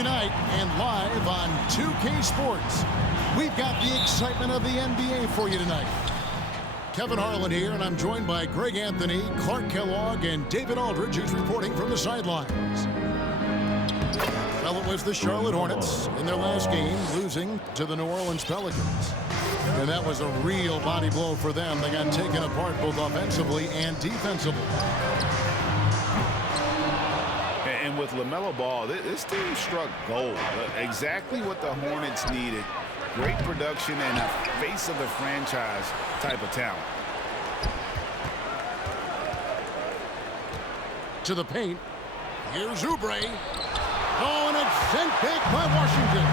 Friday night and live on 2K Sports. We've got the excitement of the NBA for you tonight. Kevin Harlan here, and I'm joined by Greg Anthony, Clark Kellogg, and David Aldridge, who's reporting from the sidelines. Well, it was the Charlotte Hornets in their last game, losing to the New Orleans Pelicans. And that was a real body blow for them. They got taken apart both offensively and defensively. And with LaMelo Ball, this team struck gold. Exactly what the Hornets needed. Great production and a face of the franchise type of talent. To the paint. Here's Oubre. Oh, and it's sent back by Washington.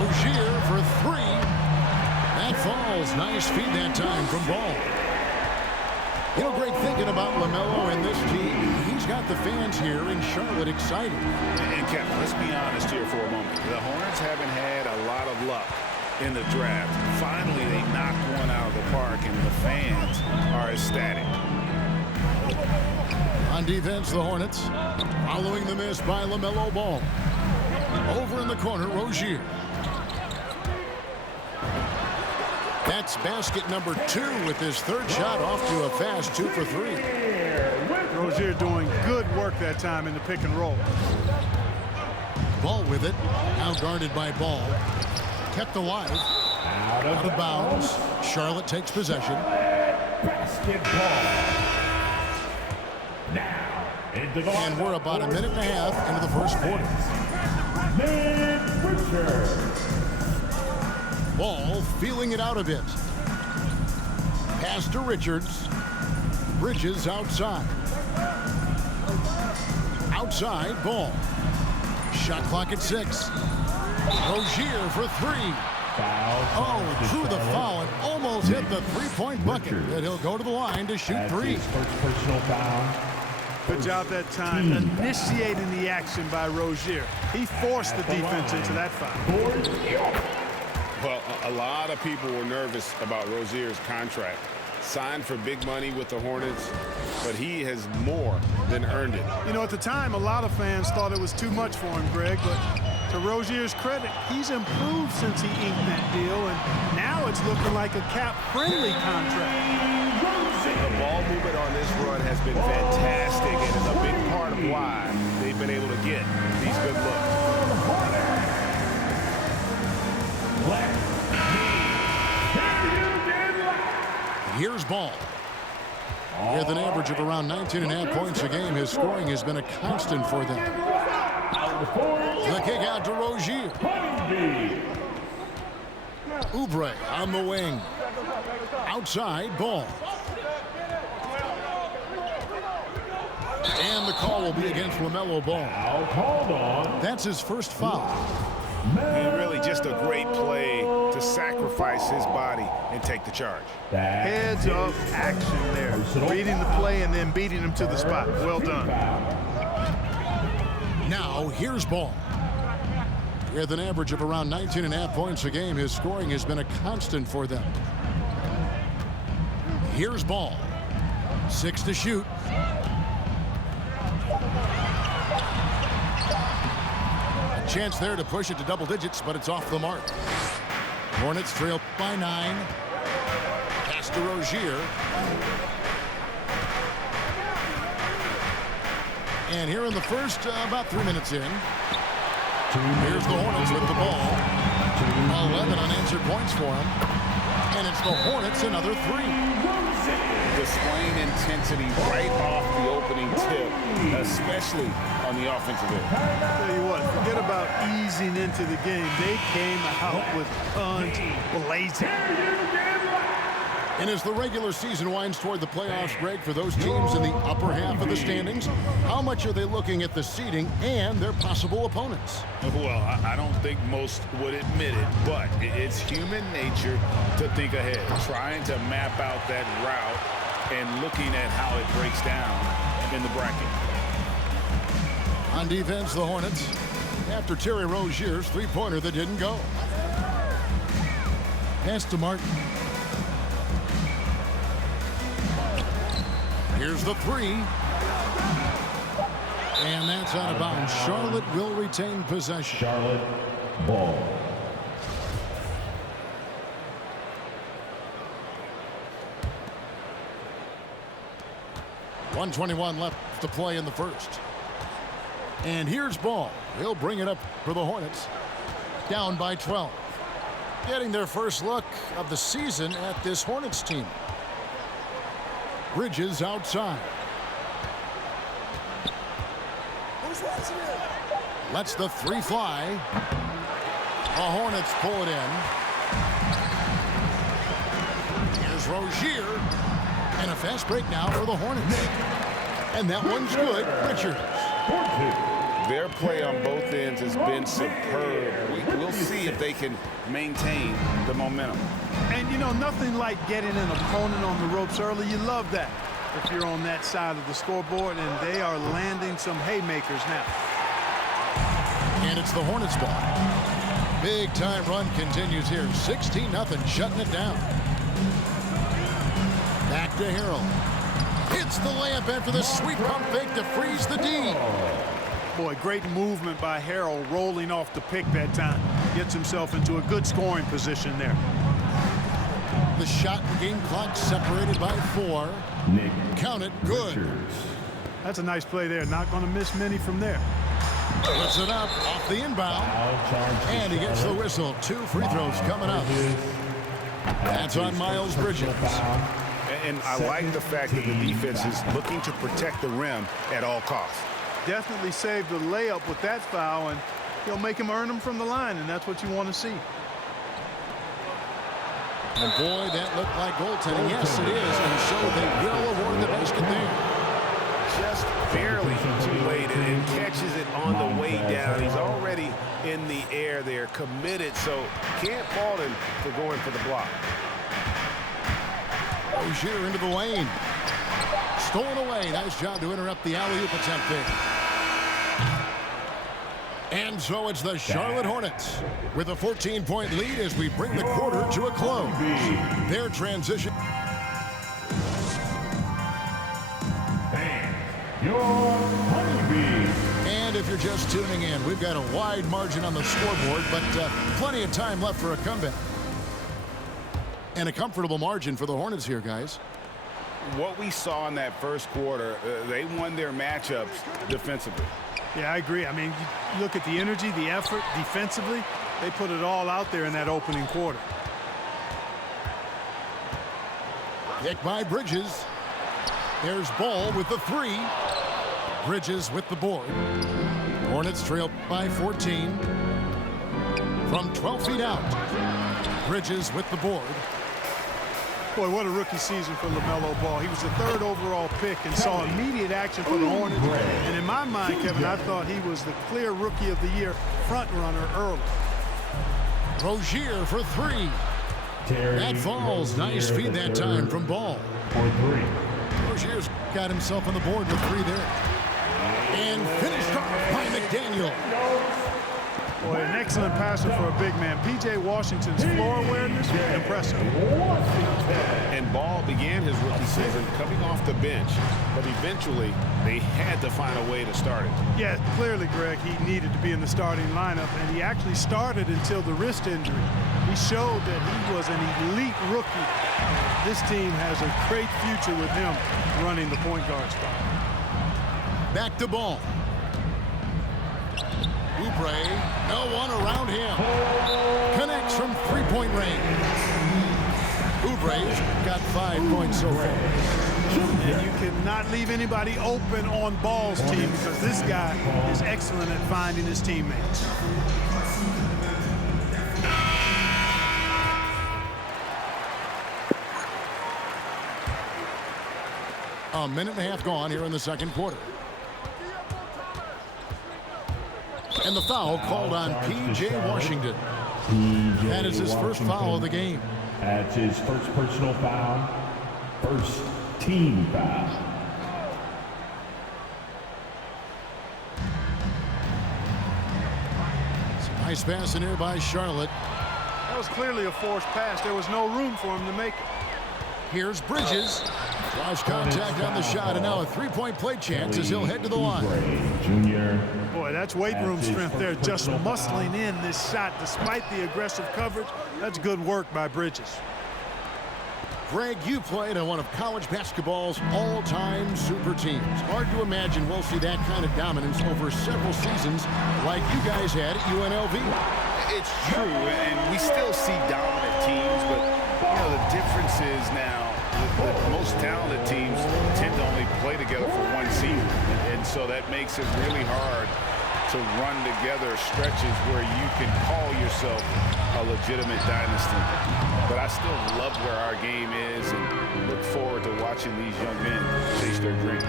Rozier for three. That falls. Nice feed that time from Ball. You know, Greg, thinking about LaMelo and this team, he's got the fans here in Charlotte excited. And Kevin, let's be honest here for a moment. The Hornets haven't had a lot of luck in the draft. Finally, they knocked one out of the park, and the fans are ecstatic. On defense, the Hornets following the miss by LaMelo Ball. Over in the corner, Rozier. That's basket number 2 with his third shot off to a fast 2 for 3. Rozier doing good work that time in the pick and roll. Ball with it. Now guarded by Ball. Kept alive. Out of bounds. Charlotte takes possession. Basketball. Now, and we're about a minute and a half into the first quarter. Ball feeling it out a bit. Pass to Richards. Bridges outside. Outside, Ball. Shot clock at 6. Rozier for 3. Oh, threw the foul and almost hit the three-point bucket. And he'll go to the line to shoot 3. First personal foul. Good job that time initiating the action by Rozier. He forced the defense into that foul. Well, a lot of people were nervous about Rozier's contract. Signed for big money with the Hornets, but he has more than earned it. You know, at the time, a lot of fans thought it was too much for him, Greg, but to Rozier's credit, he's improved since he inked that deal, and now it's looking like a cap-friendly contract. The ball movement on this run has been fantastic, and is a big part of why they've been able to get these good looks. Here's Ball. With an average of around 19.5 points a game, his scoring has been a constant for them. The kick out to Rozier. Oubre on the wing. Outside, Ball. And the call will be against LaMelo Ball. That's his first foul. And really just a great play to sacrifice his body and take the charge. Heads up action there. Reading the play and then beating him to the spot. Well done. Now, here's Ball. With an average of around 19.5 points a game, his scoring has been a constant for them. Here's Ball. 6 to shoot. Chance there to push it to double digits, but it's off the mark. Hornets trail by 9. Pass to Rozier. And here in the first, about 3 minutes in. Here's the Hornets with the ball. 11 unanswered points for them. And it's the Hornets another 3. Displaying intensity right off the opening tip, especially on the offensive end. I'll tell you what, forget about easing into the game. They came out with guns blazing. And as the regular season winds toward the playoffs, Greg, for those teams in the upper half of the standings, how much are they looking at the seeding and their possible opponents? Well, I don't think most would admit it, but it's human nature to think ahead, trying to map out that route and looking at how it breaks down in the bracket. On defense, the Hornets, after Terry Rozier's three-pointer that didn't go. Pass to Martin. Here's the 3. And that's out of bounds. Charlotte will retain possession. Charlotte ball. .121 left to play in the first. And here's Ball. He'll bring it up for the Hornets. Down by 12. Getting their first look of the season at this Hornets team. Bridges outside. Lets the three fly. The Hornets pull it in. Here's Rozier. And a fast break now for the Hornets. And that one's good. Richards. Their play on both ends has been superb. We'll see if they can maintain the momentum. And, you know, nothing like getting an opponent on the ropes early. You love that if you're on that side of the scoreboard, and they are landing some haymakers now. And it's the Hornets ball. Big time run continues here. 16-0, shutting it down. Back to Harrell. Hits the layup after the sweep pump fake to freeze the D. Boy, great movement by Harrell, rolling off the pick that time. Gets himself into a good scoring position there. The shot and game clock separated by 4. Nick. Count it. Good. Richards. That's a nice play there. Not going to miss many from there. Puts it up off the inbound. And he gets the whistle. 2 free throws coming up. That's on Miles Bridges. And I like the fact that the defense is looking to protect the rim at all costs. Definitely saved the layup with that foul, and he'll make him earn them from the line, and that's what you want to see. And boy, that looked like goaltending. Yes, it is. And so they will award the basket there. Just barely too late and catches it on the way down. He's already in the air there, committed, so can't fault him for going for the block. Rozier into the lane. Stolen away. Nice job to interrupt the alley-oop attempt there. And so it's the Charlotte Hornets with a 14-point lead as we bring the quarter to a close. Their transition. And your Honeybees. And if you're just tuning in, we've got a wide margin on the scoreboard, but plenty of time left for a comeback. And a comfortable margin for the Hornets here, guys. What we saw in that first quarter, they won their matchups defensively. Yeah, I agree. I mean, you look at the energy, the effort defensively. They put it all out there in that opening quarter. Pick by Bridges. There's Ball with the 3. Bridges with the board. Hornets trail by 14. From 12 feet out. Bridges with the board. Boy, what a rookie season for LaMelo Ball. He was the 3rd overall pick and saw immediate action for the Hornets. And in my mind, Kevin, I thought he was the clear rookie of the year front runner early. Rozier for 3. That falls. Nice feed that time from Ball. For 3. Rozier's got himself on the board with 3 there. And finished off by McDaniel. Boy, an excellent passer for a big man. P.J. Washington's floor awareness, impressive. And Ball began his rookie season coming off the bench, but eventually they had to find a way to start it. Yeah, clearly, Greg, he needed to be in the starting lineup, and he actually started until the wrist injury. He showed that he was an elite rookie. This team has a great future with him running the point guard spot. Back to Ball. Oubre, no one around him. Connects from 3-point range. Oubre's got 5 points so far. And you cannot leave anybody open on Ball's team because this guy is excellent at finding his teammates. A minute and a half gone here in the second quarter. And the foul called on P.J. Washington. That is his first foul of the game. That's his first personal foul. First team foul. Nice pass in here by Charlotte. That was clearly a forced pass. There was no room for him to make it. Here's Bridges. Flash contact on the shot, and now a three-point play chance as he'll head to the line. Junior. Boy, that's weight room strength there, just muscling in this shot despite the aggressive coverage. That's good work by Bridges. Greg, you played on one of college basketball's all-time super teams. Hard to imagine we'll see that kind of dominance over several seasons like you guys had at UNLV. It's true, and we still see dominant teams, but you know the difference is now the most talented teams tend to only play together for one season, and so that makes it really hard to run together stretches where you can call yourself a legitimate dynasty. But I still love where our game is and look forward to watching these young men chase their dream.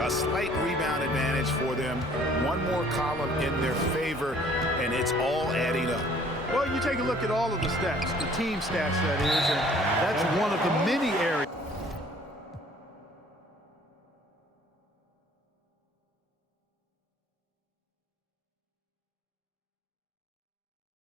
A slight rebound advantage for them. One more column in their favor, and it's all adding up. Well, you take a look at all of the stats, the team stats that is, and that's one of the many areas.